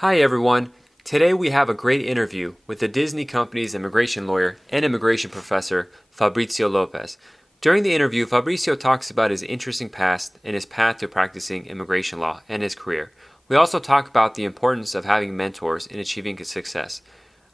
Hi everyone. Today we have a great interview with the Disney Company's immigration lawyer and immigration professor, Fabricio Lopez. During the interview, Fabricio talks about his interesting past and his path to practicing immigration law and his career. We also talk about the importance of having mentors in achieving success.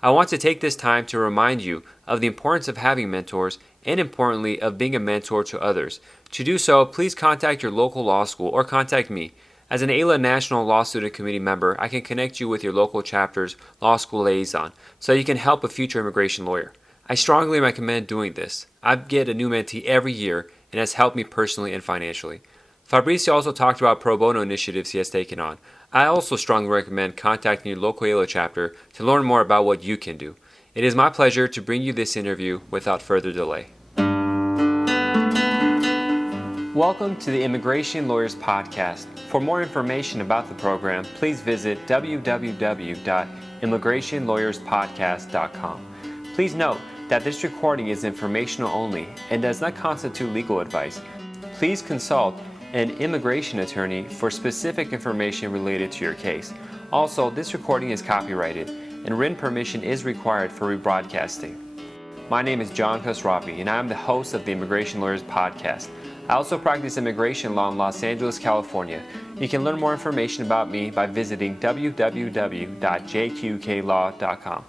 I want to take this time to remind you of the importance of having mentors and, importantly, of being a mentor to others. To do so, please contact your local law school or contact me. As an AILA National Law Student Committee member, I can connect you with your local chapter's law school liaison so you can help a future immigration lawyer. I strongly recommend doing this. I get a new mentee every year and has helped me personally and financially. Fabricio also talked about pro bono initiatives he has taken on. I also strongly recommend contacting your local AILA chapter to learn more about what you can do. It is my pleasure to bring you this interview without further delay. Welcome to the Immigration Lawyers Podcast. For more information about the program, please visit www.immigrationlawyerspodcast.com. Please note that this recording is informational only and does not constitute legal advice. Please consult an immigration attorney for specific information related to your case. Also, this recording is copyrighted and written permission is required for rebroadcasting. My name is John Khosravi and I am the host of the Immigration Lawyers Podcast. I also practice immigration law in Los Angeles, California. You can learn more information about me by visiting www.jqqlaw.com.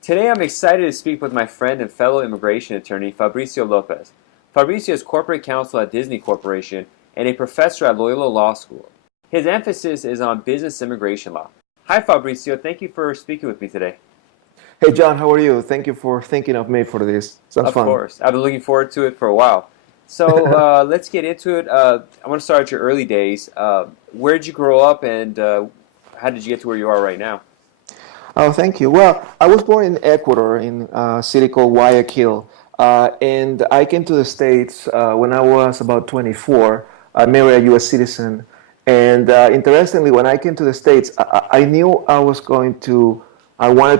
Today I'm excited to speak with my friend and fellow immigration attorney, Fabricio Lopez. Fabricio is corporate counsel at Disney Corporation and a professor at Loyola Law School. His emphasis is on business immigration law. Hi Fabricio, thank you for speaking with me today. Hey John, how are you? Thank you for thinking of me for this. Sounds fun. Of course. I've been looking forward to it for a while. So let's get into it. I want to start at your early days. Where did you grow up and how did you get to where you are right now? Oh, thank you. Well, I was born in Ecuador in a city called Guayaquil. And I came to the States when I was about 24. I married a U.S. citizen. And interestingly, when I came to the States, I knew I wanted to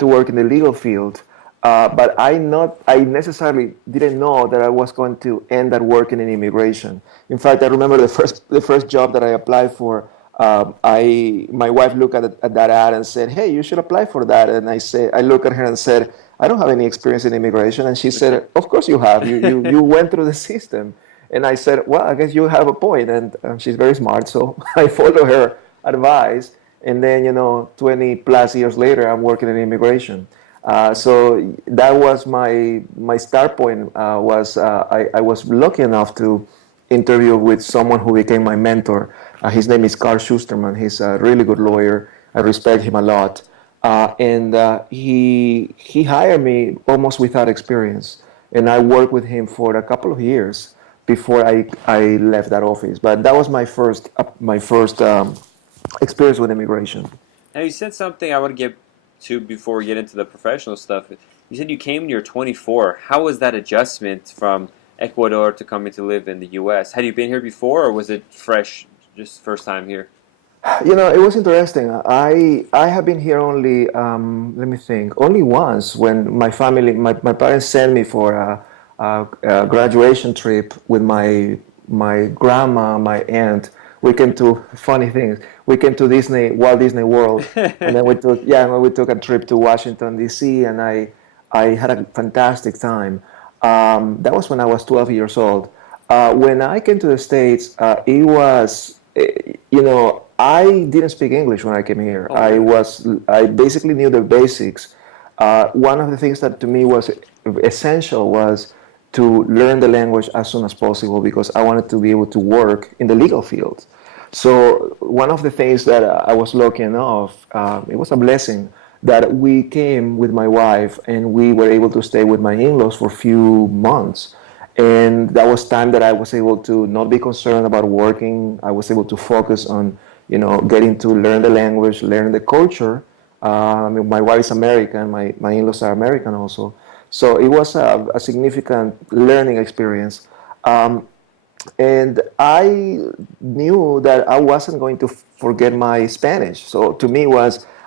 work in the legal field. But I necessarily didn't know that I was going to end up working in immigration. In fact, I remember the first job that I applied for. My wife looked at that ad and said, "Hey, you should apply for that." And I looked at her and said, "I don't have any experience in immigration." And she said, "Of course you have. You went through the system." And I said, "Well, I guess you have a point." And she's very smart, so I followed her advice. And then, 20 plus years later, I'm working in immigration. So that was my start point. I was lucky enough to interview with someone who became my mentor. His name is Shusterman. He's a really good lawyer. I respect him a lot. And he hired me almost without experience. And I worked with him for a couple of years before I left that office. But that was my first experience with immigration. Now you said something I want to get to before we get into the professional stuff. You said you came when you were 24. How was that adjustment from Ecuador to coming to live in the U.S.? Had you been here before, or was it fresh, just first time here? It was interesting. I have been here only, let me think, only once when my parents sent me for a graduation trip with my grandma, my aunt. We came to funny things. We came to Walt Disney World, and then we took a trip to Washington D.C. and I had a fantastic time. That was when I was 12 years old. When I came to the States, it was, I didn't speak English when I came here. Oh. I basically knew the basics. One of the things that to me was essential was to learn the language as soon as possible because I wanted to be able to work in the legal field. So one of the things that I was lucky enough, it was a blessing that we came with my wife and we were able to stay with my in-laws for a few months. And that was time that I was able to not be concerned about working. I was able to focus on, getting to learn the language, learn the culture. My wife is American, my in-laws are American also. So it was a significant learning experience. And I knew that I wasn't going to forget my Spanish. So to me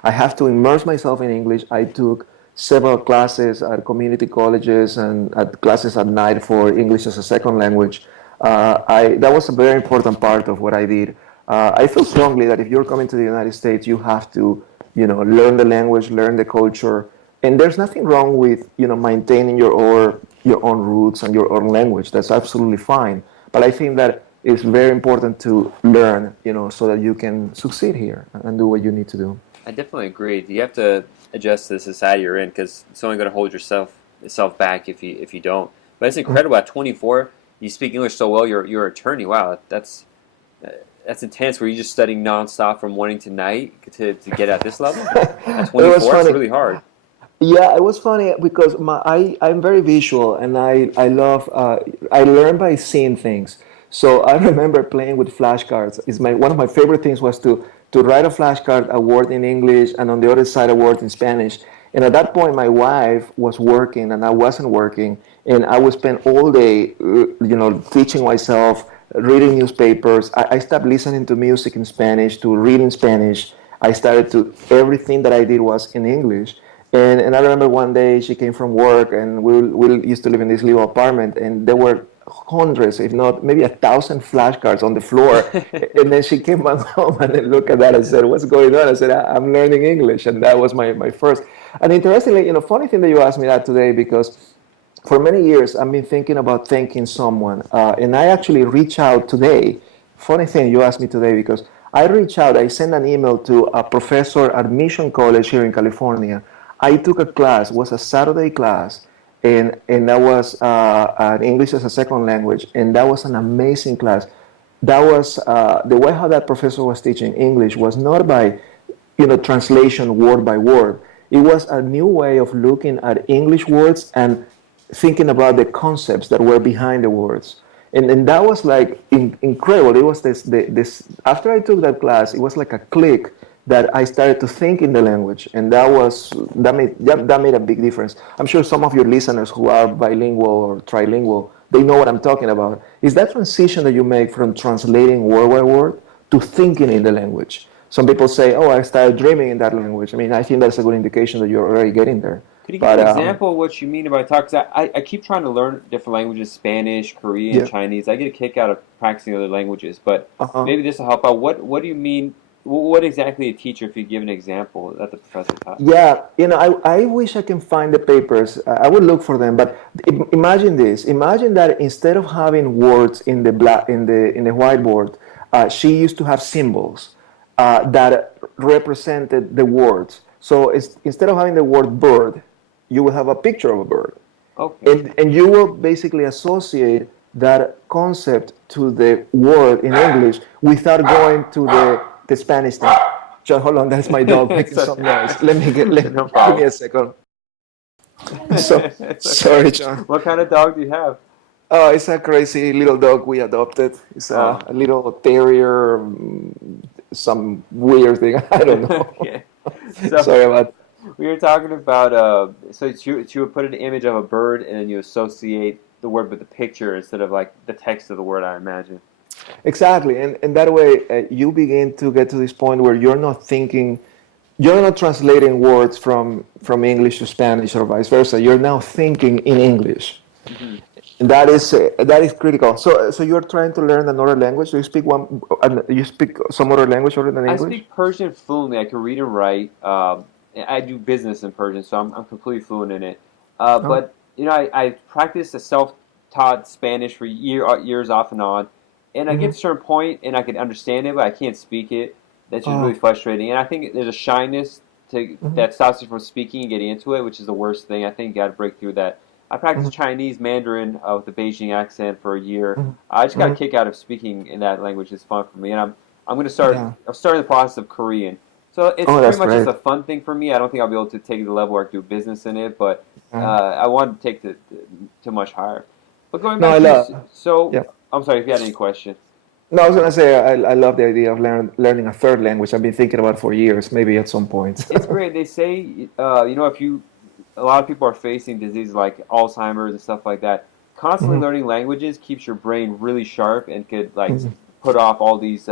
I have to immerse myself in English. I took several classes at community colleges and at classes at night for English as a second language. That was a very important part of what I did. I feel strongly that if you're coming to the United States, you have to, learn the language, learn the culture, and there's nothing wrong with, maintaining your own roots and your own language. That's absolutely fine. But I think that it's very important to learn, so that you can succeed here and do what you need to do. I definitely agree. You have to adjust to the society you're in because it's only going to hold yourself back if you don't. But it's incredible. At 24, you speak English so well. You're an attorney. Wow, that's intense. Were you just studying nonstop from morning to night to get at this level? At It was 24, it's funny. really hard. Yeah, it was funny because I'm very visual and I love I learn by seeing things. So I remember playing with flashcards. It's one of my favorite things was to write a flashcard, a word in English, and on the other side a word in Spanish. And at that point, my wife was working and I wasn't working, and I would spend all day, teaching myself, reading newspapers. I stopped listening to music in Spanish to read in Spanish. I started to everything that I did was in English. And I remember one day she came from work, and we used to live in this little apartment, and there were hundreds, if not maybe 1,000 flashcards on the floor. And then she came back home and then looked at that and said, "What's going on?" I said, "I'm learning English," and that was my first. And interestingly, funny thing that you asked me that today because for many years I've been thinking about thanking someone, and I actually reach out today. Funny thing you asked me today because I reach out. I sent an email to a professor at Mission College here in California. I took a class, was a Saturday class, and that was an English as a second language, and that was an amazing class. That was the way how that professor was teaching English was not by translation word by word. It was a new way of looking at English words and thinking about the concepts that were behind the words. And that was like incredible. It was this after I took that class, it was like a click that I started to think in the language, and that made a big difference. I'm sure some of your listeners who are bilingual or trilingual, they know what I'm talking about. Is that transition that you make from translating word by word to thinking in the language? Some people say, "Oh, I started dreaming in that language." I mean, I think that's a good indication that you're already getting there. Could you give But an example of what you mean by talk? 'Cause I keep trying to learn different languages, Spanish, Korean, yeah, Chinese. I get a kick out of practicing other languages, but uh-huh. maybe this will help out. What do you mean? What exactly a teacher, if you give an example that the professor taught? Yeah, I wish I can find the papers. I would look for them. But imagine this. Imagine that instead of having words in the whiteboard, she used to have symbols that represented the words. So instead of having the word bird, you will have a picture of a bird, Okay. and you will basically associate that concept to the word in English without going to the Spanish thing. John, hold on, that's my dog making So- some noise. Let no give me problem. a second. So It's okay. sorry, John. What kind of dog do you have? Oh, it's a crazy little dog we adopted. It's Oh, a little terrier, some weird thing. I don't know. okay. So Sorry about. we were talking about so you would put an image of a bird and then you associate the word with the picture instead of like the text of the word, I imagine. Exactly, and that way you begin to get to this point where you're not translating words from English to Spanish or vice versa. You're now thinking in English, Hmm. and that is critical. So you're trying to learn another language. Do you speak you speak some other language other than I English? speak Persian fluently. I can read and write. And I do business in Persian, so I'm completely fluent in it. Oh, But I practiced a self-taught Spanish for years off and on, and I get hmm to a certain point and I can understand it, but I can't speak it. That's just really oh, frustrating. And I think there's a shyness hmm that stops you from speaking and getting into it, which is the worst thing. I think you got to break through that. I practiced Chinese Mandarin with a Beijing accent for a year. hmm I just got a hmm kick out of speaking in that language. It's fun for me, and I'm going to start. yeah. I'm starting the process of Korean. So it's Oh, pretty that's much just great. a fun thing for me. I don't think I'll be able to take it to the level where I can do business in it, but Yeah. I want to take it to much higher. But going No, I back to love. so, Yeah. I'm sorry if you had any question. No, I was gonna say I love the idea of learning a third language. I've been thinking about it for years. Maybe at some point. It's great. They say, if you, a lot of people are facing diseases like Alzheimer's and stuff like that. Constantly hmm learning languages keeps your brain really sharp and could like hmm put off all these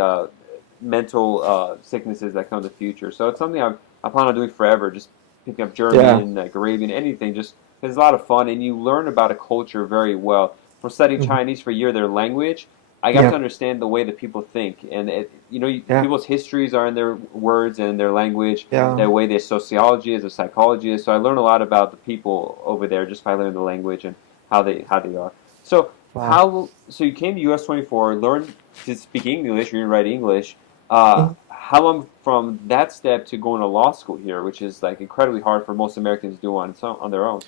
mental sicknesses that come in the future. So it's something I plan on doing forever. Just picking up Yeah. German, Arabian, anything. Just 'cause it's a lot of fun and you learn about a culture very well. From studying hmm Chinese for a year, their language. I got to Yeah. understand the way that people think, and Yeah. people's histories are in their words and in their language, Yeah. their way their sociology is, their psychology is. So I learn a lot about the people over there just by learning the language and how they are. So Wow. so you came to US 24, learned to speak English, you write English. Mhm. How long from that step to going to law school here, which is like incredibly hard for most Americans to do on their own.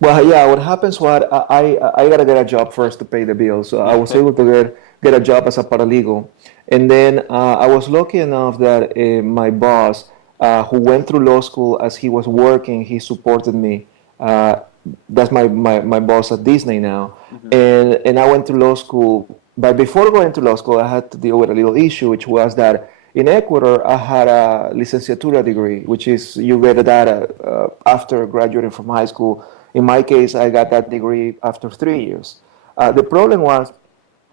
Well, yeah. What happens? I gotta get a job first to pay the bills. So I was Yeah. able to get a job as a paralegal, and then I was lucky enough that my boss, who went through law school as he was working, he supported me. Uh, that's my boss at Disney now, Hmm. and I went to law school. But before going to law school, I had to deal with a little issue, which was that in Ecuador I had a licenciatura degree, which is you get that after graduating from high school. In my case, I got that degree after 3 years. The problem was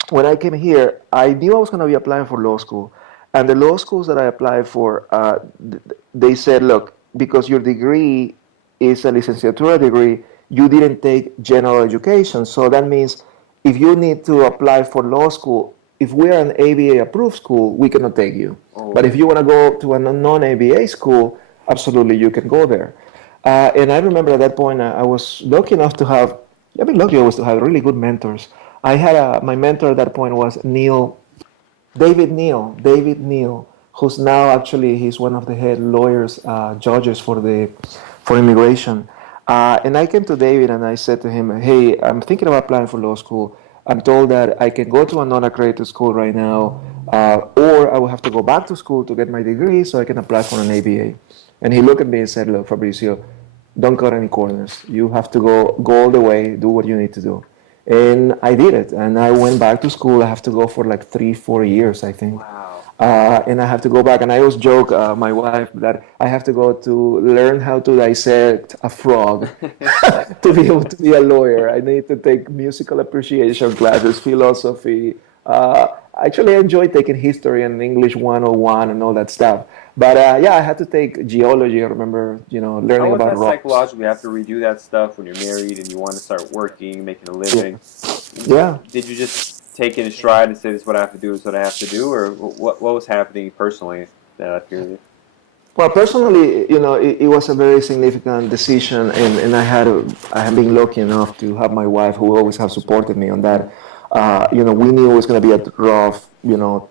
when I came here, I knew I was going to be applying for law school. And the law schools that I applied for, they said, look, because your degree is a licenciatura degree, you didn't take general education. So that means if you need to apply for law school, if we're an ABA approved school, we cannot take you. But Oh. if you want to go to a non ABA school, absolutely you can go there. And I remember at that point, I was lucky enough to have, I've been lucky always to have really good mentors. I had my mentor at that point was David Neal, who's now actually he's one of the head lawyers, judges for immigration. And I came to David and I said to him, "Hey, I'm thinking about applying for law school. I'm told that I can go to a non-accredited school right now, or I will have to go back to school to get my degree so I can apply for an ABA." And he looked at me and said, "Look, Fabricio, don't cut any corners. You have to go all the way, do what you need to do." And I did it. And I went back to school. I have to go for like 3, 4 years, I think. Wow. And I have to go back. And I always joke, my wife, that I have to go to learn how to dissect a frog to be able to be a lawyer. I need to take musical appreciation classes, philosophy. Actually, I enjoy taking history and English 101 and all that stuff. But yeah, I had to take geology. I remember, How learning was about that rocks. psychologically? You have to redo that stuff when you're married and you want to start working, making a Yeah. living. Yeah. Did you just take it in stride and say, "This is what I have to do. This is what I have to do," or what was happening personally that period? Well, personally, it was a very significant decision, and I have been lucky enough to have my wife, who always have supported me on that. We knew it was going to be a rough,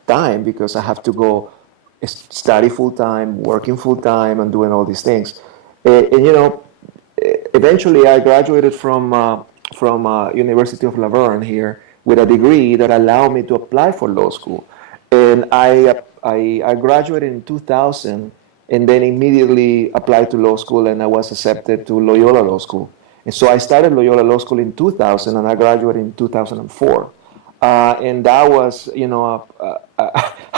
time because I have to go study full time, working full time, and doing all these things. And eventually, I graduated from University of Laverne here with a degree that allowed me to apply for law school, and I graduated in 2000 and then immediately applied to law school and I was accepted to Loyola Law School. And so I started Loyola Law School in 2000 and I graduated in 2004. And that was,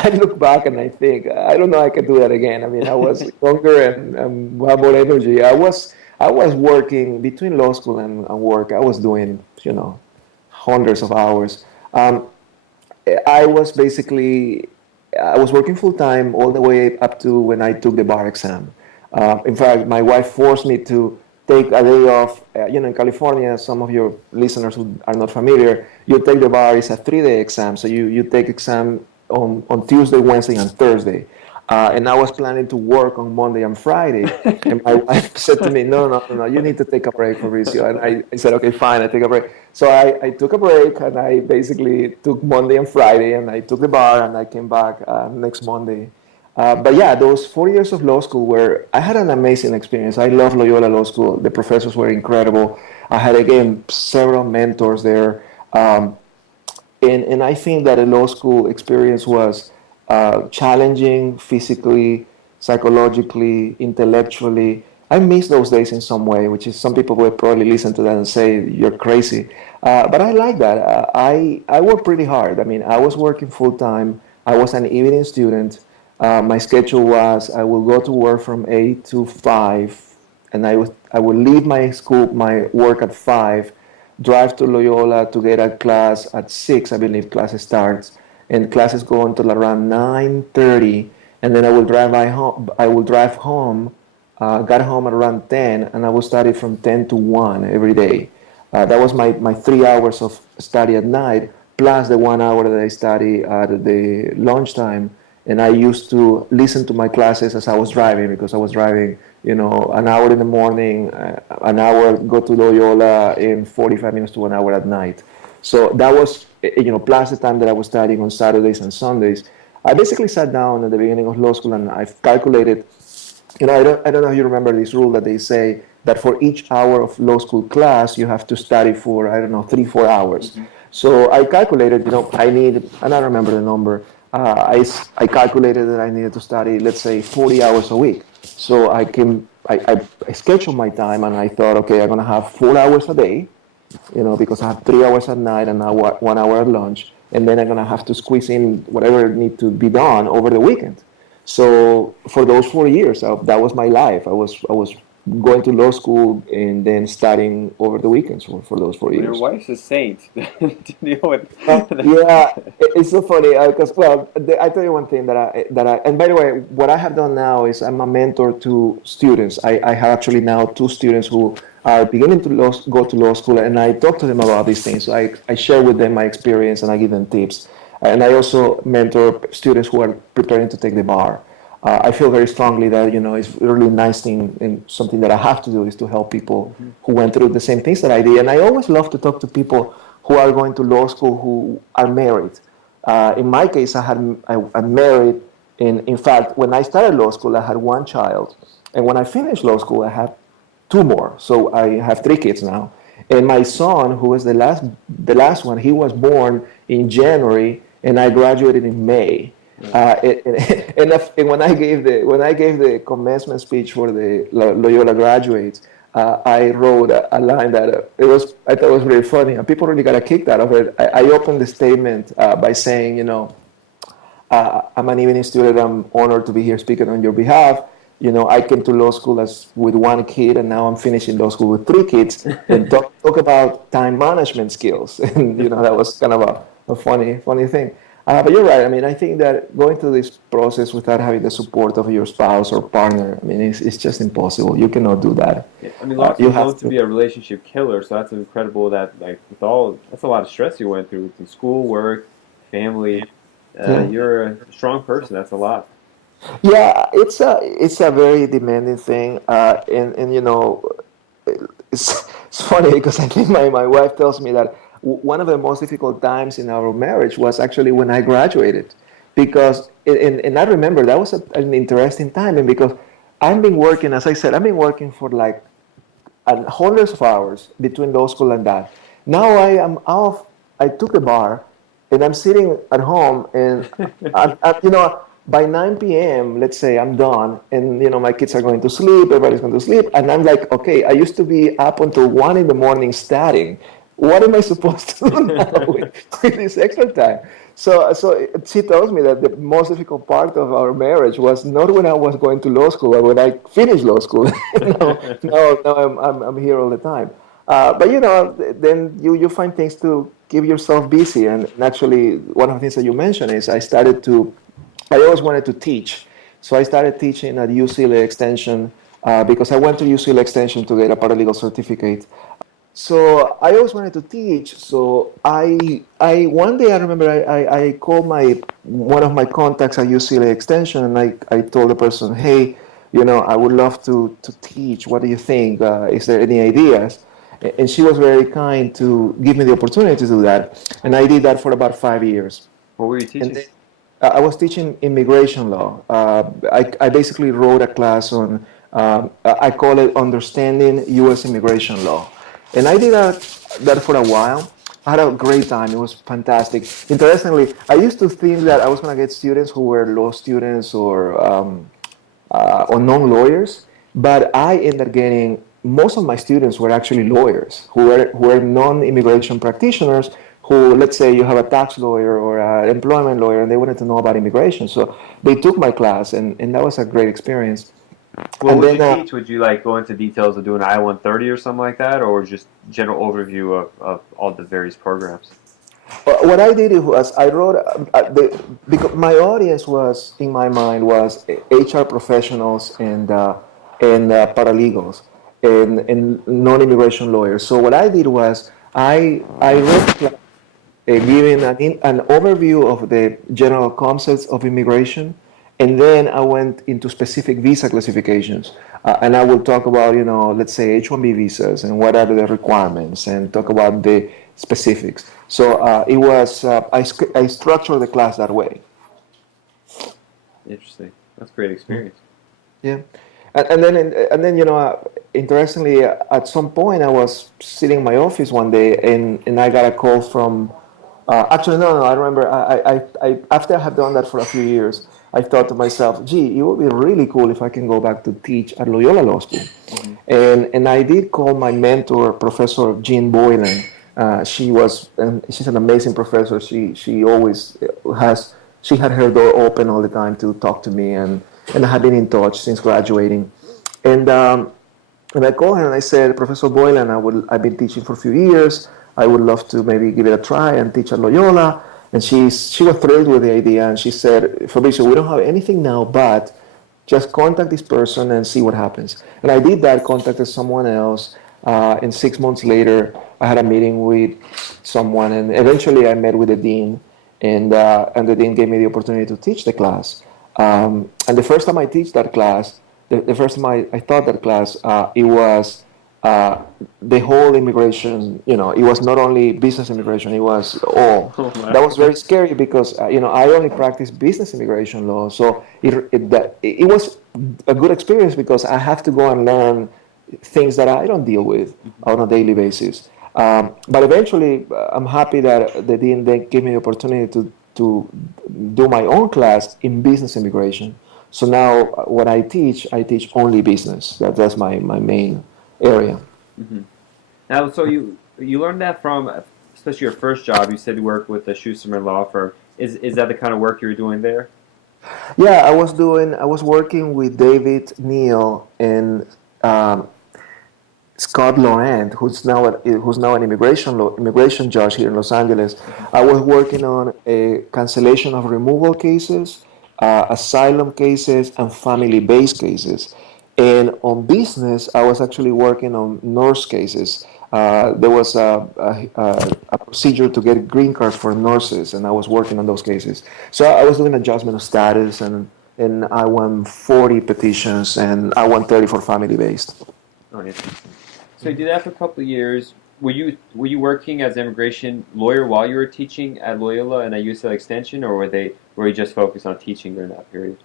I look back and I think, I don't know I could do that again. I mean, I was younger and have more energy. I was working between law school and work. I was doing, hundreds of hours. I was basically I was working full time all the way up to when I took the bar exam. In fact, my wife forced me to take a day off. In California, some of your listeners who are not familiar, you take the bar. It's a 3-day exam, so you take exam on Tuesday, Wednesday, and Thursday. And I was planning to work on Monday and Friday. And my wife said to me, no, no, no, no, you need to take a break, Fabricio. And I said, okay, fine, I take a break. So I took a break and I basically took Monday and Friday and I took the bar and I came back next Monday. But yeah, those 4 years of law school were, I had an amazing experience. I love Loyola Law School. The professors were incredible. I had, again, several mentors there. And I think that a law school experience was challenging physically, psychologically, intellectually. I miss those days in some way, which is some people will probably listen to that and say you're crazy. But I like that. I work pretty hard. I mean, I was working full time. I was an evening student. My schedule was I will go to work from 8 to 5, and I would leave my work at 5, drive to Loyola to get a class at 6, I believe class starts, and classes go until around 9:30, and then I will drive home, got home at around 10, and I will study from 10 to 1 every day. That was my 3 hours of study at night, plus the 1 hour that I study at the lunchtime. And I used to listen to my classes as I was driving because I was driving, an hour in the morning, an hour go to Loyola, in 45 minutes to an hour at night. So that was, plus the time that I was studying on Saturdays and Sundays. I basically sat down at the beginning of law school and I've calculated, I don't know if you remember this rule that they say that for each hour of law school class, you have to study for, I don't know, 3, 4 hours. Mm-hmm. So I calculated, I need, and I don't remember the number, I calculated that I needed to study, let's say, 40 hours a week. So I scheduled my time and I thought, okay, I'm going to have 4 hours a day, because I have 3 hours at night and now 1 hour at lunch. And then I'm going to have to squeeze in whatever need to be done over the weekend. So for those 4 years, that was my life. I was going to law school and then studying over the weekends for those four Well, your years. wife's a saint to deal with. Yeah, it's so funny because I tell you one thing that I and by the way, what I have done now is I'm a mentor to students. I have actually now two students who are beginning to go to law school, and I talk to them about these things. So I share with them my experience and I give them tips. And I also mentor students who are preparing to take the bar. I feel very strongly that it's a really nice thing and something that I have to do is to help people Mm-hmm. who went through the same things that I did. And I always love to talk to people who are going to law school who are married. In my case, I'm married. In fact, when I started law school, I had one child, and when I finished law school, I had two more. So I have three kids now. And my son, who was the last one, he was born in January, and I graduated in May. And when I gave the commencement speech for the Loyola graduates, I wrote a line that I thought was really funny, and people really got a kick out of it. I opened the statement by saying, I'm an evening student. I'm honored to be here speaking on your behalf. I came to law school with one kid, and now I'm finishing law school with three kids. And talk about time management skills. And that was kind of a funny thing. But you're right. I mean, I think that going through this process without having the support of your spouse or partner, I mean, it's just impossible. You cannot do that. Yeah, I mean, law You school is known have to to. be a relationship killer, so that's incredible that, like, that's a lot of stress you went through with school, work, family. Yeah. You're a strong person. That's a lot. Yeah, it's a very demanding thing, and it's funny because I think my wife tells me that one of the most difficult times in our marriage was actually when I graduated, because and I remember that was an interesting time, and because I've been working, as I said, I've been working for like hundreds of hours between law school and that. Now I am off. I took the bar, and I'm sitting at home, and by 9 p.m., let's say I'm done, and my kids are going to sleep, everybody's going to sleep, and I'm like, okay, I used to be up until 1 in the morning studying. What am I supposed to do now with this extra time? So she tells me that the most difficult part of our marriage was not when I was going to law school, but when I finished law school. Now I'm here all the time. But then you find things to keep yourself busy. And actually, one of the things that you mentioned is I always wanted to teach. So I started teaching at UCLA Extension because I went to UCLA Extension to get a paralegal certificate. So I always wanted to teach. So I one day I remember I called one of my contacts at UCLA Extension, and I told the person, hey, I would love to teach. What do you think? Is there any ideas? And she was very kind to give me the opportunity to do that. And I did that for about 5 years. What were you And teaching? then I was teaching immigration law. I basically wrote a class on, I call it Understanding U.S. Immigration Law. And I did that for a while. I had a great time. It was fantastic. Interestingly, I used to think that I was going to get students who were law students or non-lawyers, but I ended up getting most of my students were actually lawyers who were non-immigration practitioners who, let's say you have a tax lawyer or an employment lawyer and they wanted to know about immigration. So they took my class, and that was a great experience. What And would you then teach? Would you like go into details of doing I-130 or something like that, or just general overview of all the various programs? what I did was I wrote because my audience was in my mind was HR professionals and paralegals and non-immigration lawyers. So what I did was I wrote giving an overview of the general concepts of immigration, and then I went into specific visa classifications. And I will talk about, let's say H-1B visas and what are the requirements, and talk about the specifics. So I structured the class that way. Interesting. That's a great experience. Yeah, and then interestingly, at some point, I was sitting in my office one day, and I got a call from. Actually, no, I remember. After I had done that for a few years, I thought to myself, "Gee, it would be really cool if I can go back to teach at Loyola Law School." Mm-hmm. And I did call my mentor, Professor Jean Boylan. She's an amazing professor. She always has she had her door open all the time to talk to me, and I have been in touch since graduating. And and I called her and I said, Professor Boylan, I've been teaching for a few years. I would love to maybe give it a try and teach at Loyola. And she was thrilled with the idea, and she said, Fabricio, we don't have anything now, but just contact this person and see what happens. And I did that, contacted someone else. And 6 months later, I had a meeting with someone, and eventually I met with the dean, and the dean gave me the opportunity to teach the class. And the first time I teach that class, the first time I taught that class, it was the whole immigration. It was not only business immigration; it was all. Oh, That wow. was very scary because I only practice business immigration law, so it was a good experience because I have to go and learn things that I don't deal with on a daily basis. But eventually, I'm happy that the dean then gave me the opportunity to do my own class in business immigration. So now, what I teach only business. That's my main area. Mm-hmm. Now, so you learned that from, especially your first job. You said you worked with the Shusterman law firm. Is that the kind of work you were doing there? Yeah, I was working with David Neal and um, Scott Laurent, who's now an immigration judge here in Los Angeles. I was working on a cancellation of removal cases, asylum cases, and family-based cases. And on business, I was actually working on nurse cases. There was a procedure to get a green card for nurses, and I was working on those cases. So I was doing adjustment of status, and I won 40 petitions, and I won 30 for family-based. Oh, interesting. So you did that for a couple of years. Were you working as an immigration lawyer while you were teaching at Loyola and at UCLA Extension, or were you just focused on teaching during that period?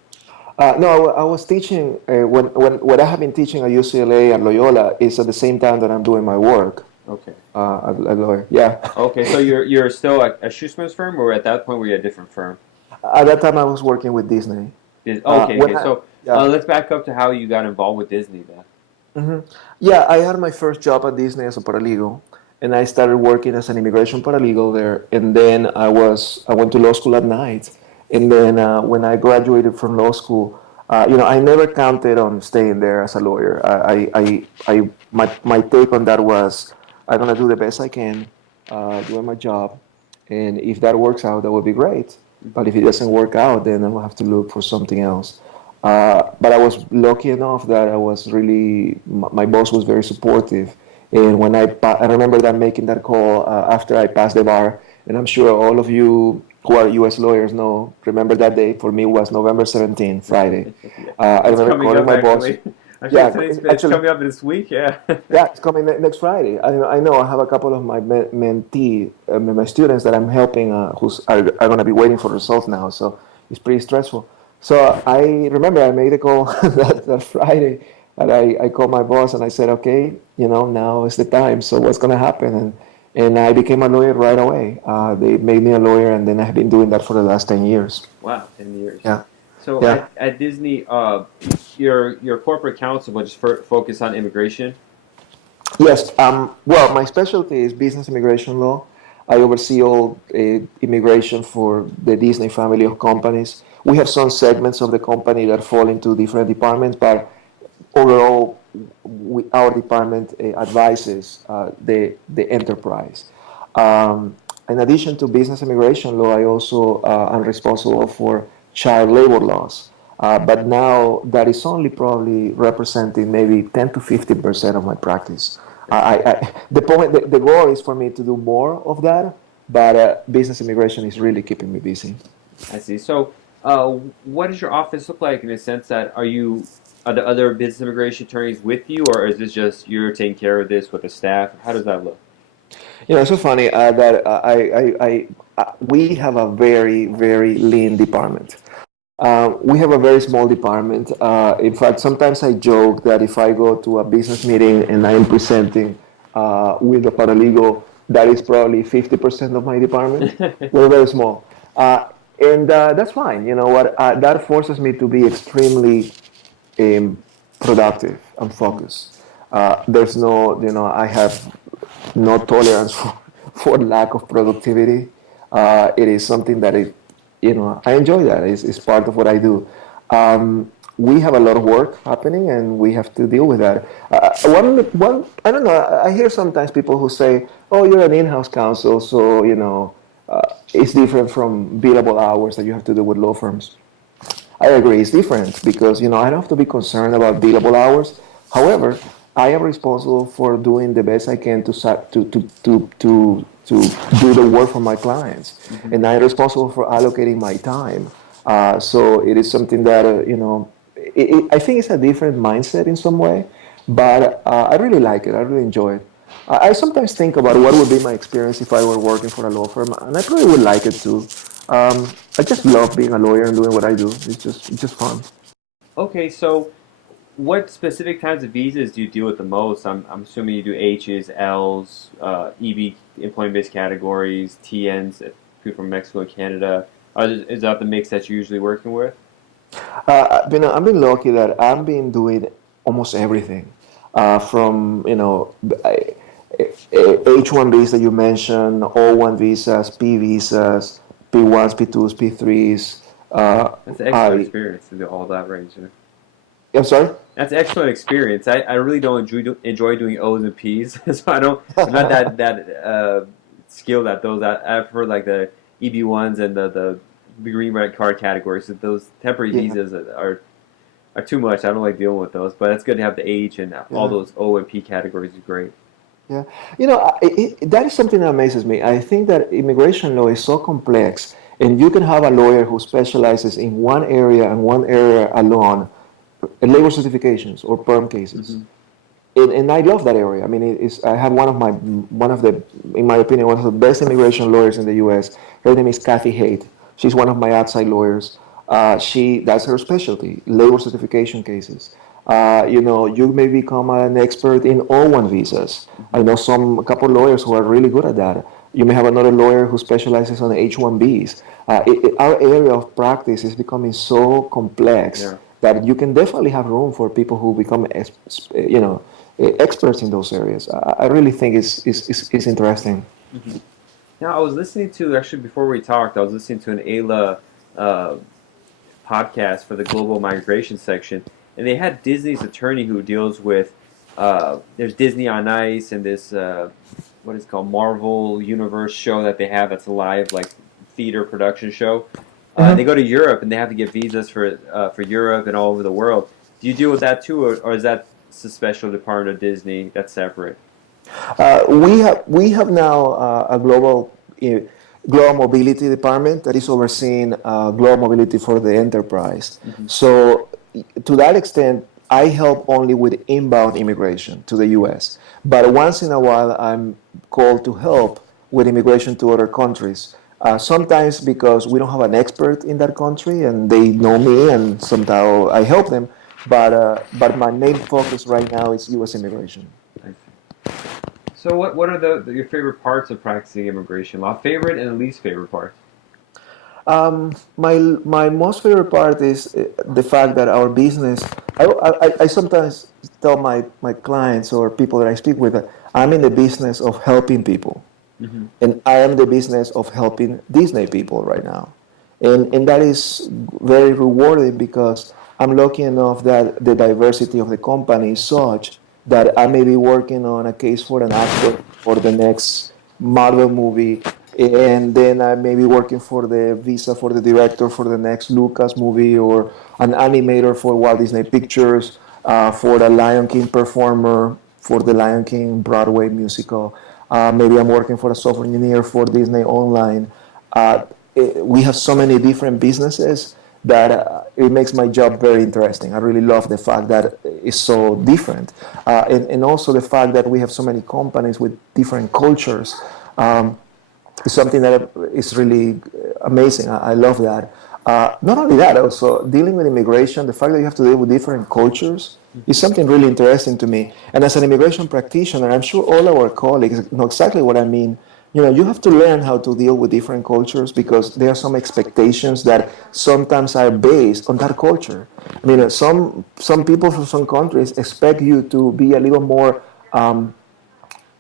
No, I was teaching when what I have been teaching at UCLA and Loyola is at the same time that I'm doing my work Okay. at Loyola. Yeah, Okay. So you're still at Schusterman's firm, or at that point were you at a different firm? at that time I was working with Disney. Okay. When Okay. I, So yeah, let's back up to how you got involved with Disney then. hmm yeah, I had my first job at Disney as a paralegal, and I started working as an immigration paralegal there. And then I went to law school at night, and then when I graduated from law school, I never counted on staying there as a lawyer. My take on that was I'm gonna do the best I can, doing my job, and if that works out, that would be great. But Hmm. if it doesn't work out, then I'll have to look for something else. But I was lucky enough that my boss was very supportive. And I remember that making that call after I passed the bar, and I'm sure all of you who are U.S. lawyers remember that day. For me, it was November 17th, Friday. Yeah. I It's remember coming calling up my boss. actually. Actually, Yeah, it's actually, coming up this week. Yeah. yeah, it's coming next Friday. I know I have a couple of my mentee, my students that I'm helping, are going to be waiting for results now. So it's pretty stressful. So I remember I made a call that Friday, and I called my boss and I said, okay, now is the time. So what's going to happen? And I became a lawyer right away. They made me a lawyer, and then I have been doing that for the last 10 years. Wow, 10 years. Yeah, So yeah. at Disney, your corporate counsel will just focus on immigration. Yes. Well, my specialty is business immigration law. I oversee all immigration for the Disney family of companies. We have some segments of the company that fall into different departments, but overall, our department advises the enterprise. In addition to business immigration law, I also am responsible for child labor laws. But now that is only probably representing maybe 10 to 15% of my practice. I see. The goal is for me to do more of that, but business immigration is really keeping me busy. I see. So, what does your office look like in the sense that are the other business immigration attorneys with you, or is this just you're taking care of this with the staff? How does that look? It's so funny that we have a very, very lean department. We have a very small department. In fact, sometimes I joke that if I go to a business meeting and I am presenting with a paralegal, that is probably 50% of my department. We're very small. And that's fine. You know what? That forces me to be extremely um, productive and focused. There's no, I have no tolerance for lack of productivity. It is something that I enjoy that. It's part of what I do. We have a lot of work happening, and we have to deal with that. I don't know. I hear sometimes people who say, "Oh, you're an in-house counsel, so it's different from billable hours that you have to do with law firms." I agree, it's different because I don't have to be concerned about billable hours. However, I am responsible for doing the best I can to do the work for my clients, Hmm. and I'm responsible for allocating my time. So it is something that I think it's a different mindset in some way, but I really like it. I really enjoy it. I sometimes think about what would be my experience if I were working for a law firm, and I probably would like it too. I just love being a lawyer and doing what I do. It's just fun. Okay, so what specific kinds of visas do you deal with the most? I'm assuming you do H's, L's, EB, employment-based categories, TNs, people from Mexico and Canada. Is that the mix that you're usually working with? I've been lucky that I've been doing almost everything, from H-1 visa that you mentioned, O-1 visas, P visas, P-1s, P-2s, P-3s. That's an excellent I experience to do all that range. I'm sorry. That's excellent experience. I really don't enjoy doing O's and P's, so I'm not that skilled at those. I prefer like the EB ones and the green red card categories. So those temporary Yeah, visas are too much. I don't like dealing with those, but it's good to have the H and all yeah. those O and P categories are great. Yeah, that is something that amazes me. I think that immigration law is so complex, and you can have a lawyer who specializes in one area and one area alone, labor certifications or perm cases. Hmm. And I love that area. I mean, I have one of the, in my opinion, one of the best immigration lawyers in the U.S. Her name is Kathy Haight. She's one of my outside lawyers. That's her specialty, labor certification cases. You may become an expert in O1 visas. I Hmm. know a couple lawyers who are really good at that. You may have another lawyer who specializes on H1Bs. Our area of practice is becoming so complex Yeah. that you can definitely have room for people who become, experts in those areas. I really think it's interesting. Hmm. Now I was listening to actually before we talked. I was listening to an AILA uh, podcast for the global migration section, and they had Disney's attorney who deals with. There's Disney on Ice and this what is it called Marvel Universe show that they have that's a live like theater production show. They Mhm. go to Europe and they have to get visas for Europe and all over the world. Do you deal with that too, or is that a special department of Disney that's separate? We have now global mobility department that is overseeing global mobility for the enterprise. Hmm. So to that extent, I help only with inbound immigration to the U.S. But once in a while, I'm called to help with immigration to other countries. Sometimes because we don't have an expert in that country and they know me, and sometimes I help them. But my main focus right now is U.S. immigration. I see. So what are your favorite parts of practicing immigration law? Favorite and least favorite parts? My most favorite part is the fact that our business. I sometimes tell my clients or people that I speak with that I'm in the business of helping people, Hmm. and I am the business of helping Disney people right now, and that is very rewarding because I'm lucky enough that the diversity of the company is such that I may be working on a case for an actor for the next Marvel movie, and then I may be working for the visa for the director for the next Lucas movie, or an animator for Walt Disney Pictures, for the Lion King performer for the Lion King Broadway musical. Maybe I'm working for a software engineer for Disney Online. We have so many different businesses that it makes my job very interesting. I really love the fact that it's so different. And also the fact that we have so many companies with different cultures. Is something that is really amazing. I love that. Not only that, also dealing with immigration, the fact that you have to deal with different cultures is something really interesting to me. And as an immigration practitioner, I'm sure all our colleagues know exactly what I mean. You have to learn how to deal with different cultures because there are some expectations that sometimes are based on that culture. I mean, some people from some countries expect you to be a little more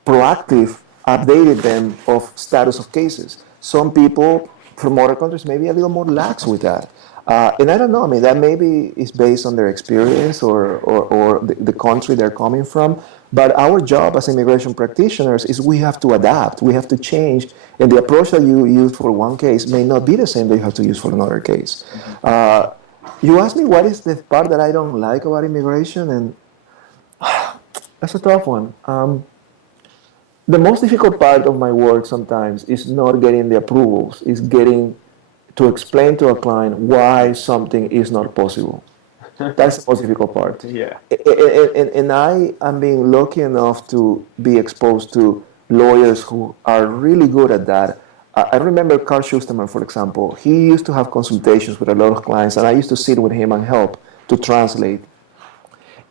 proactive, updated them of status of cases. Some people from other countries may be a little more lax with that. And I don't know, I mean, that maybe is based on their experience or the country they're coming from. But our job as immigration practitioners is we have to adapt, we have to change, and the approach that you use for one case may not be the same that you have to use for another case. You asked me what is the part that I don't like about immigration, and that's a tough one. The most difficult part of my work sometimes is not getting the approvals, is getting to explain to a client why something is not possible. That's the most difficult part. Yeah. And I am being lucky enough to be exposed to lawyers who are really good at that. I remember Carl Shusterman, for example. He used to have consultations with a lot of clients, and I used to sit with him and help to translate.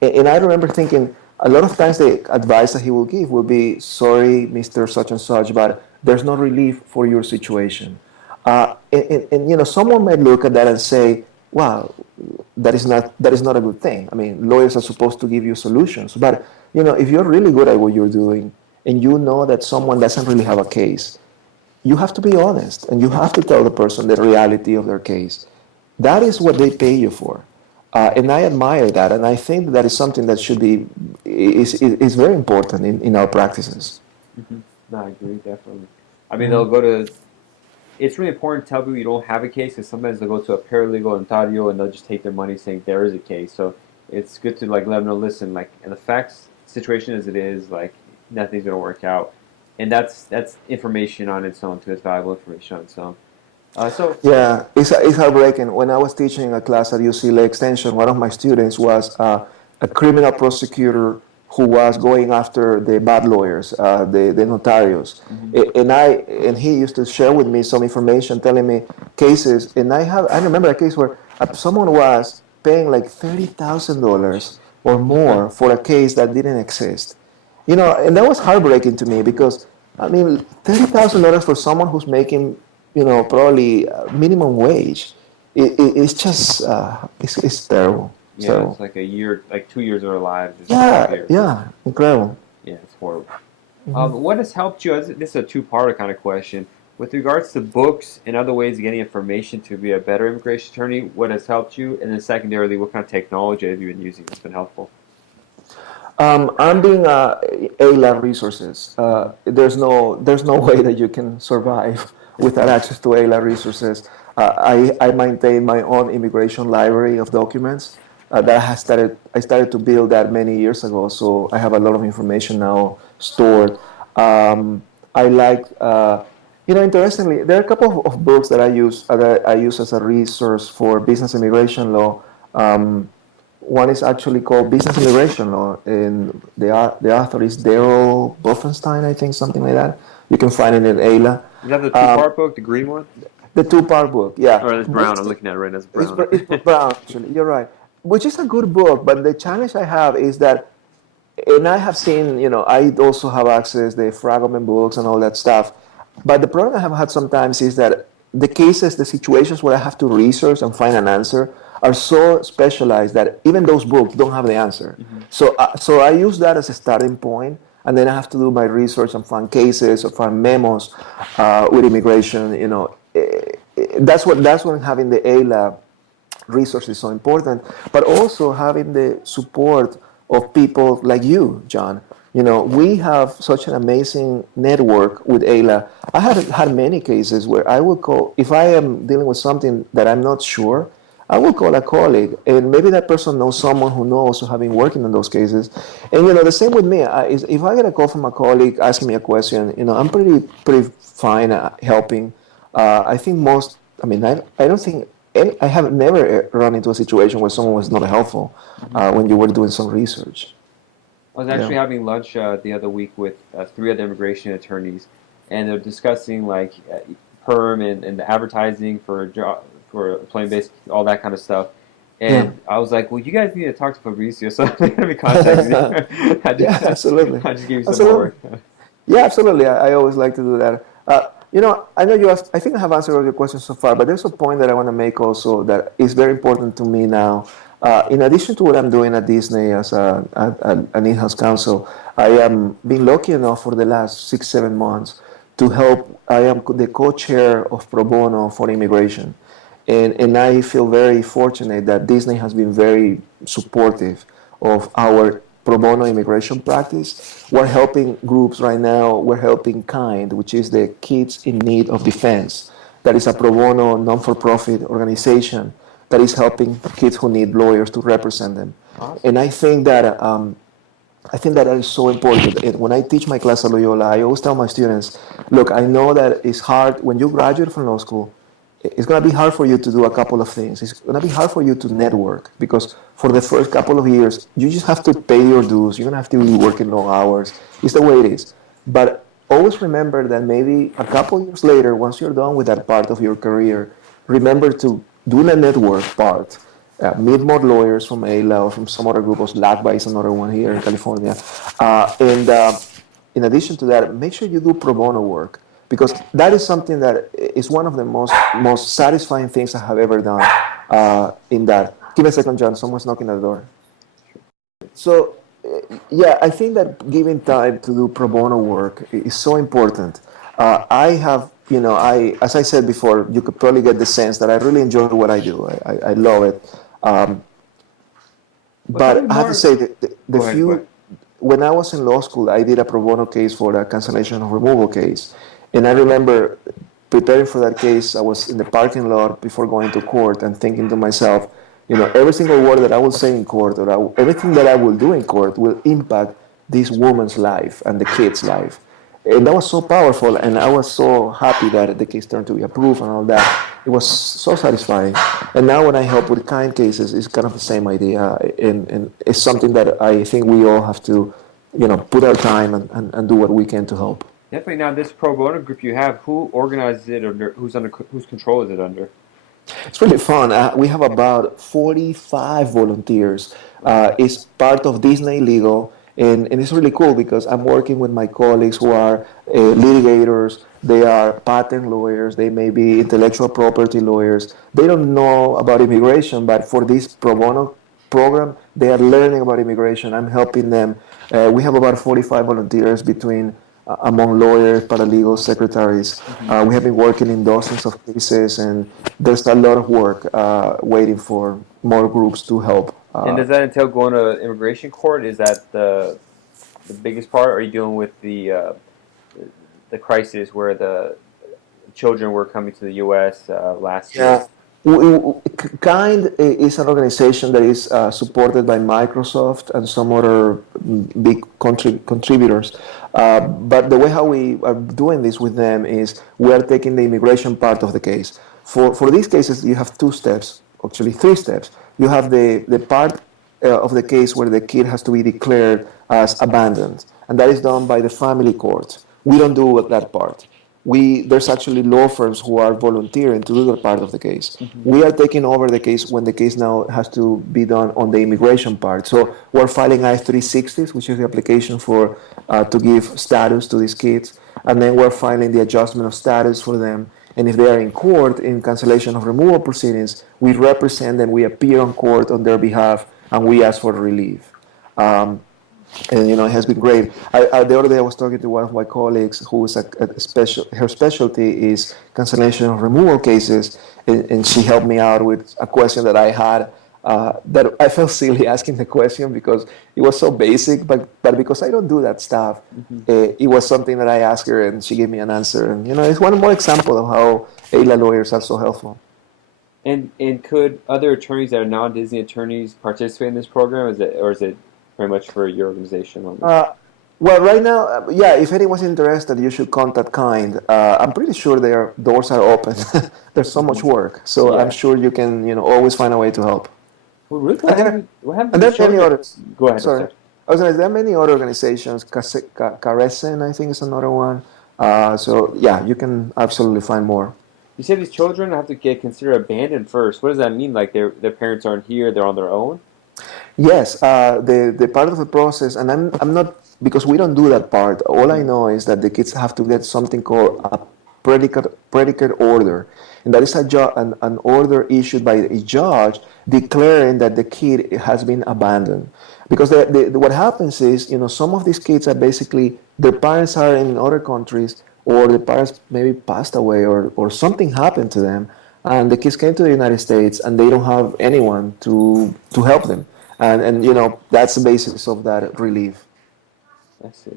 And I remember thinking a lot of times the advice that he will give will be, sorry, Mr. Such and such, but there's no relief for your situation. And someone might look at that and say, wow, that is not a good thing. I mean, lawyers are supposed to give you solutions. But, if you're really good at what you're doing and you know that someone doesn't really have a case, you have to be honest and you have to tell the person the reality of their case. That is what they pay you for. And I admire that, and I think that is something that should be is very important in our practices. No, I agree, definitely. I mean, they'll go to. It's really important to tell people you don't have a case, because sometimes they'll go to a paralegal notario and they'll just take their money saying there is a case. So it's good to let them know, listen, in the facts situation as it is, nothing's gonna work out, and that's information on its own too. It's valuable information on its own. Yeah, it's heartbreaking. When I was teaching a class at UCLA Extension, one of my students was a criminal prosecutor who was going after the bad lawyers, the notarios. And he used to share with me some information, telling me cases. And I remember a case where someone was paying like $30,000 or more for a case that didn't exist. And that was heartbreaking to me because I mean, $30,000 for someone who's making probably minimum wage. It's just it's terrible. Yeah, So it's like a year, like 2 years of our lives. yeah, incredible. Yeah, it's horrible. What has helped you? This is a two-parter kind of question. With regards to books and other ways of getting information to be a better immigration attorney, what has helped you? And then secondarily, what kind of technology have you been using that's been helpful? I'm being AILA resources. There's no way that you can survive without access to AILA resources. I maintain my own immigration library of documents that I started to build that many years ago. So I have a lot of information now stored. I like, interestingly, there are a couple of books that I use as a resource for business immigration law. One is actually called Business Immigration Law, and the author is Daryl Buffenstein, I think, something like that. You can find it in AILA. Is that the two-part book, the green one? The two-part book, yeah. Or it's brown. I'm looking at it right now. It's brown. It's brown, actually. You're right. Which is a good book, but the challenge I have is that, and I have seen, I also have access the fragment books and all that stuff. But the problem I have had sometimes is that the cases, the situations where I have to research and find an answer are so specialized that even those books don't have the answer. So I use that as a starting point, and then I have to do my research and find cases or find memos with immigration. That's when having the AILA resource is so important, but also having the support of people like you, John. We have such an amazing network with AILA. I have had many cases where I will call, if I am dealing with something that I'm not sure, I will call a colleague, and maybe that person knows someone who knows who have been working on those cases. And the same with me. If I get a call from a colleague asking me a question, I'm pretty fine at helping. I think most. I mean, I don't think I have never run into a situation where someone was not helpful when you were doing some research. I was Yeah. actually having lunch the other week with three other immigration attorneys, and they're discussing like perm and the advertising for job for employment based all that kind of stuff. Yeah. And I was like, "Well, you guys need to talk to Fabricio, so they're gonna be contacting you." Yeah, absolutely. I just gave you some Absolutely. homework. Yeah, absolutely. I always like to do that. I know you asked, I think I have answered all your questions so far, but there's a point that I want to make also that is very important to me now. In addition to what I'm doing at Disney as an in-house counsel, I am being lucky enough for the last 6, 7 months to help. I am the co-chair of Pro Bono for immigration. And I feel very fortunate that Disney has been very supportive of our pro bono immigration practice. We're helping groups right now. We're helping K.I.N.D, which is the Kids in Need of Defense. That is a pro bono non-for-profit organization that is helping kids who need lawyers to represent them. Awesome. And I think that is so important. And when I teach my class at Loyola, I always tell my students, look, I know that it's hard when you graduate from law school. It's going to be hard for you to do a couple of things. It's going to be hard for you to network because for the first couple of years, you just have to pay your dues. You're going to have to be working long hours. It's the way it is. But always remember that maybe a couple of years later, once you're done with that part of your career, remember to do the network part. Meet more lawyers from AILA or from some other group. LACBA is another one here in California. And in addition to that, make sure you do pro bono work because that is something that is one of the most satisfying things I have ever done. In that, give me a second, John. Someone's knocking at the door. So, yeah, I think that giving time to do pro bono work is so important. I have, as I said before, you could probably get the sense that I really enjoy what I do. I love it. Um, Well, tell me but I have to more. say that the Go ahead. Go ahead. few, when I was in law school, I did a pro bono case for a cancellation of removal case. And I remember preparing for that case, I was in the parking lot before going to court and thinking to myself, every single word that I will say in court or everything that I will do in court will impact this woman's life and the kid's life. And that was so powerful, and I was so happy that the case turned to be approved and all that. It was so satisfying. And now when I help with kind cases, it's kind of the same idea, and it's something that I think we all have to, put our time and do what we can to help. Definitely. Now, this pro bono group you have, who organizes it under? Whose control is it under? It's really fun. We have about 45 volunteers. It's part of Disney Legal, and it's really cool because I'm working with my colleagues who are litigators. They are patent lawyers. They may be intellectual property lawyers. They don't know about immigration, but for this pro bono program, they are learning about immigration. I'm helping them. We have about 45 volunteers between among lawyers, paralegals, secretaries. We have been working in dozens of cases, and there's a lot of work waiting for more groups to help. And does that entail going to immigration court? Is that the biggest part? Or are you dealing with the crisis where the children were coming to the U.S. Last year? Yeah. K.I.N.D is an organization that is supported by Microsoft and some other big contributors. But the way how we are doing this with them is we are taking the immigration part of the case. For these cases, you have two steps, actually three steps. You have the part of the case where the kid has to be declared as abandoned, and that is done by the family court. We don't do that part. There's actually law firms who are volunteering to do that part of the case. We are taking over the case when the case now has to be done on the immigration part. So we're filing I-360s, which is the application for to give status to these kids, and then we're filing the adjustment of status for them. And if they are in court in cancellation of removal proceedings, we represent them, we appear on court on their behalf, and we ask for relief. And it has been great. The other day I was talking to one of my colleagues who is her specialty is cancellation of removal cases, and she helped me out with a question that I had that I felt silly asking the question because it was so basic, but because I don't do that stuff, it was something that I asked her and she gave me an answer. And it's one more example of how AILA lawyers are so helpful. And could other attorneys that are non-Disney attorneys participate in this program? Is it pretty much for your organization only? Uh, well, right now, yeah, if anyone's interested, you should contact Kind. I'm pretty sure their doors are open. There's so much work, so I'm Yeah. sure you can, always find a way to help. Well, really, And there, what happened to and the there are many children? others. Go ahead, I'm Sorry, sorry. I was gonna say there are many other organizations. Caresen, I think, is another one. So yeah, you can absolutely find more. You say these children have to get considered abandoned first. What does that mean? Like their parents aren't here, they're on their own? Yes, the part of the process, and I'm not, because we don't do that part. All I Hmm. know is that the kids have to get something called a predicate order, and that is an order issued by a judge declaring that the kid has been abandoned. Because what happens is, some of these kids are basically their parents are in other countries, or the parents maybe passed away, or something happened to them, and the kids came to the United States and they don't have anyone to help them. And that's the basis of that relief. I see.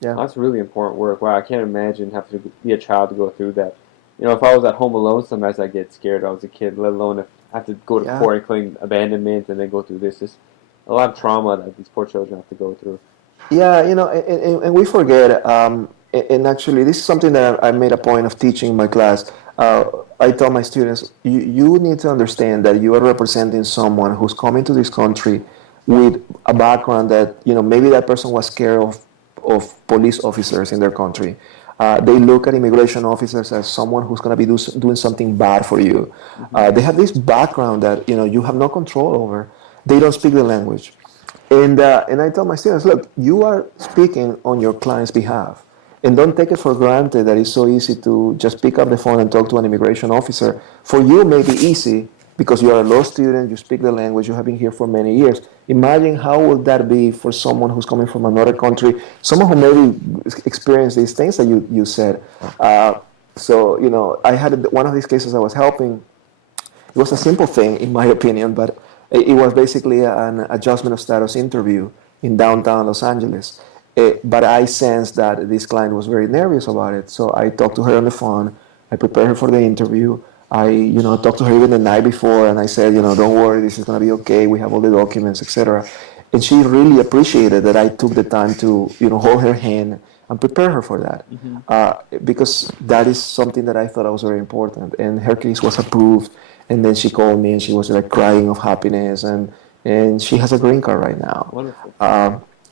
Yeah. Well, that's really important work. Wow, I can't imagine having to be a child to go through that. If I was at home alone, sometimes I get scared. I was a kid, let alone if I have to go to Yeah. court and claim abandonment and then go through this. It's a lot of trauma that these poor children have to go through. Yeah, and we forget, and actually, this is something that I made a point of teaching in my class. I tell my students, you need to understand that you are representing someone who's coming to this country with a background that, maybe that person was scared of police officers in their country. They look at immigration officers as someone who's going to be doing something bad for you. Hmm. They have this background that, you have no control over. They don't speak the language. And I tell my students, look, you are speaking on your client's behalf. And don't take it for granted that it's so easy to just pick up the phone and talk to an immigration officer. For you, it may be easy because you are a law student, you speak the language, you have been here for many years. Imagine how would that be for someone who's coming from another country, someone who maybe experienced these things that you said. So, I had one of these cases I was helping. It was a simple thing, in my opinion, but it was basically an adjustment of status interview in downtown Los Angeles. But I sensed that this client was very nervous about it, so I talked to her on the phone. I prepared her for the interview. I, talked to her even the night before, and I said, don't worry, this is going to be okay. We have all the documents, etc. And she really appreciated that I took the time to, hold her hand and prepare her for that, Hmm. because that is something that I thought was very important. And her case was approved, and then she called me and she was like crying of happiness, and she has a green card right now. Wonderful.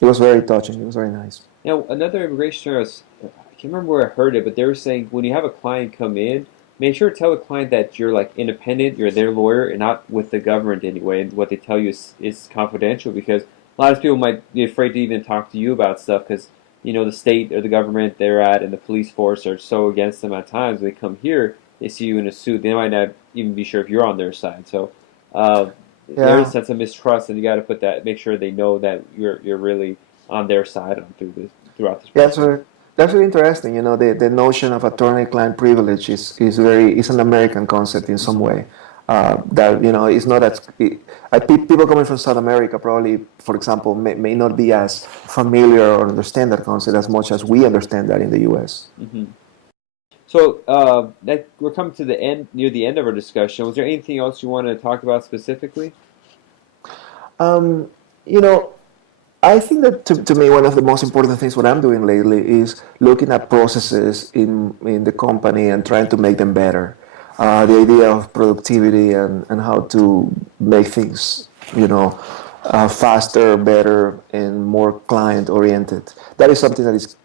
It was very touching. It was very nice. Another immigration nurse, I can't remember where I heard it, but they were saying when you have a client come in, make sure to tell the client that you're like independent, you're their lawyer, and not with the government anyway. And what they tell you is confidential because a lot of people might be afraid to even talk to you about stuff because the state or the government they're at and the police force are so against them at times. When they come here, they see you in a suit, they might not even be sure if you're on their side. So uh, there's a Yeah, sense of mistrust, and you got to put that, make sure they know that you're really on their side on throughout this yeah. process. So that's really interesting. The notion of attorney-client privilege is an American concept in some Hmm. way. That is not as people coming from South America probably, for example, may not be as familiar or understand that concept as much as we understand that in the U.S. Hmm. So that we're coming to the end, near the end of our discussion. Was there anything else you wanted to talk about specifically? Um, you know, I think that to me, one of the most important things what I'm doing lately is looking at processes in the company and trying to make them better. The idea of productivity and how to make things, faster, better, and more client oriented. That is something that it's,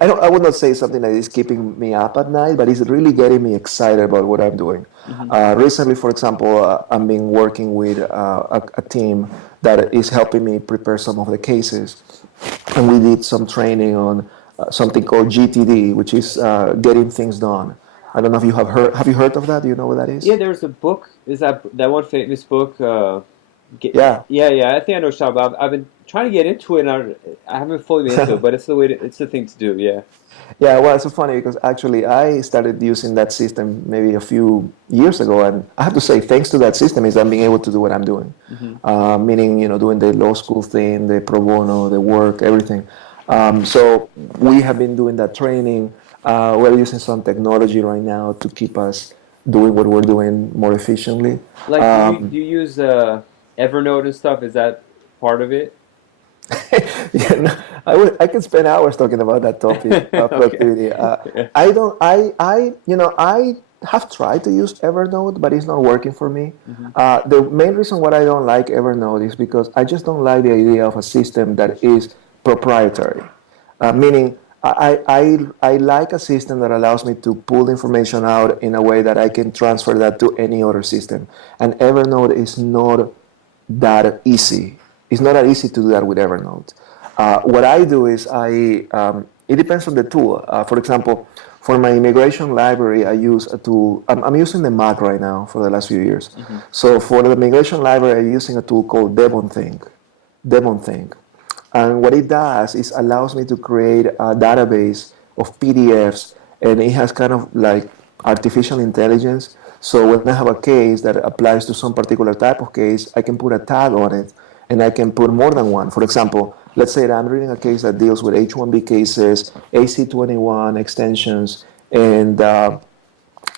I would not say something that is keeping me up at night, but it's really getting me excited about what I'm doing. Hmm. Recently, for example, I've been working with a team that is helping me prepare some of the cases. And we did some training on something called GTD, which is getting things done. I don't know if you have you heard of that? Do you know what that Yeah, is? there's a book. Is that one famous book? Yeah. Yeah. I think I know what you're talking about. I've been trying to get into it, and I haven't fully been into it, but it's the way. It's the thing to do. Yeah. Yeah, well, it's so funny because actually I started using that system maybe a few years ago, and I have to say, thanks to that system, is I'm being able to do what I'm doing. Hmm. Meaning, doing the law school thing, the pro bono, the work, everything. So we have been doing that training. We're using some technology right now to keep us. doing what we're doing more efficiently. Like, do you use Evernote and stuff? Is that part of it? Yeah, no, I could spend hours talking about that topic, Okay. productivity. Yeah. I don't, I have tried to use Evernote, but it's not working for me. Hmm. The main reason why I don't like Evernote is because I just don't like the idea of a system that is proprietary. Meaning, I like a system that allows me to pull information out in a way that I can transfer that to any other system. And Evernote is not that easy. It's not that easy to do that with Evernote. What I do is it depends on the tool. For example, for my immigration library, I use a tool. I'm using the Mac right now for the last few years. Hmm. So for the immigration library, I'm using a tool called Devon Think. And what it does is allows me to create a database of PDFs, and it has kind of like artificial intelligence. So when I have a case that applies to some particular type of case, I can put a tag on it, and I can put more than one. For example, let's say that I'm reading a case that deals with H-1B cases, AC-21 extensions, and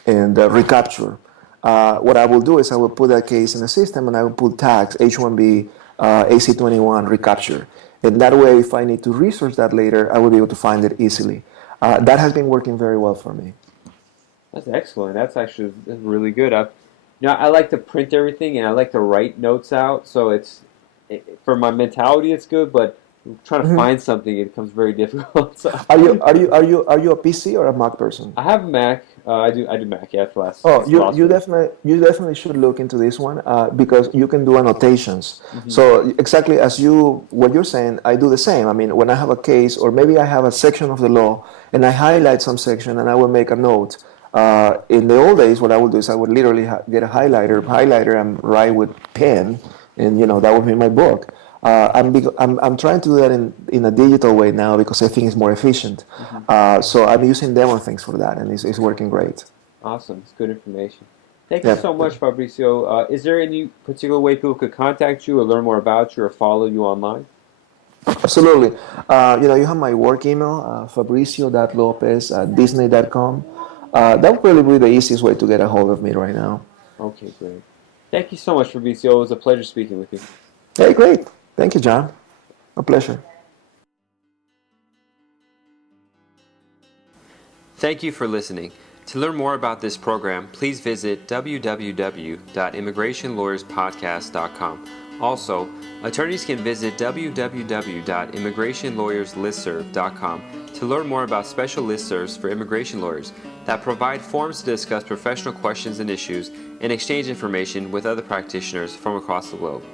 recapture. What I will do is I will put that case in the system, and I will put tags H1B, AC21, recapture. And that way, if I need to research that later, I will be able to find it easily. That has been working very well for me. That's excellent. That's really good. I like to print everything and I like to write notes out. So for my mentality, it's good, but trying to find something, it becomes very difficult. So Are you a PC or a Mac person? I have a Mac. I do Mac. Yeah, Oh, since law school. you definitely should look into this one because you can do annotations. Hmm. So exactly as what you're saying, I do the same. I mean, when I have a case or maybe I have a section of the law and I highlight some section and I will make a note. In the old days, what I would do is I would literally get a highlighter and write with pen, and that would be my book. I'm trying to do that in a digital way now because I think it's more efficient. Hmm. So I'm using demo things for that, and it's working great. Awesome. It's good information. Thank you Yeah, so much, Fabricio. Is there any particular way people could contact you or learn more about you or follow you online? absolutely. You have my work email, fabricio.lopez at disney.com. That would probably be the easiest way to get a hold of me right now. Okay, great. Thank you so much, Fabricio. It was a pleasure speaking with you. Hey, great. Thank you, John. A pleasure. Thank you for listening. To learn more about this program, please visit www.immigrationlawyerspodcast.com. Also, attorneys can visit www.immigrationlawyerslistserv.com to learn more about special listservs for immigration lawyers that provide forums to discuss professional questions and issues and exchange information with other practitioners from across the globe.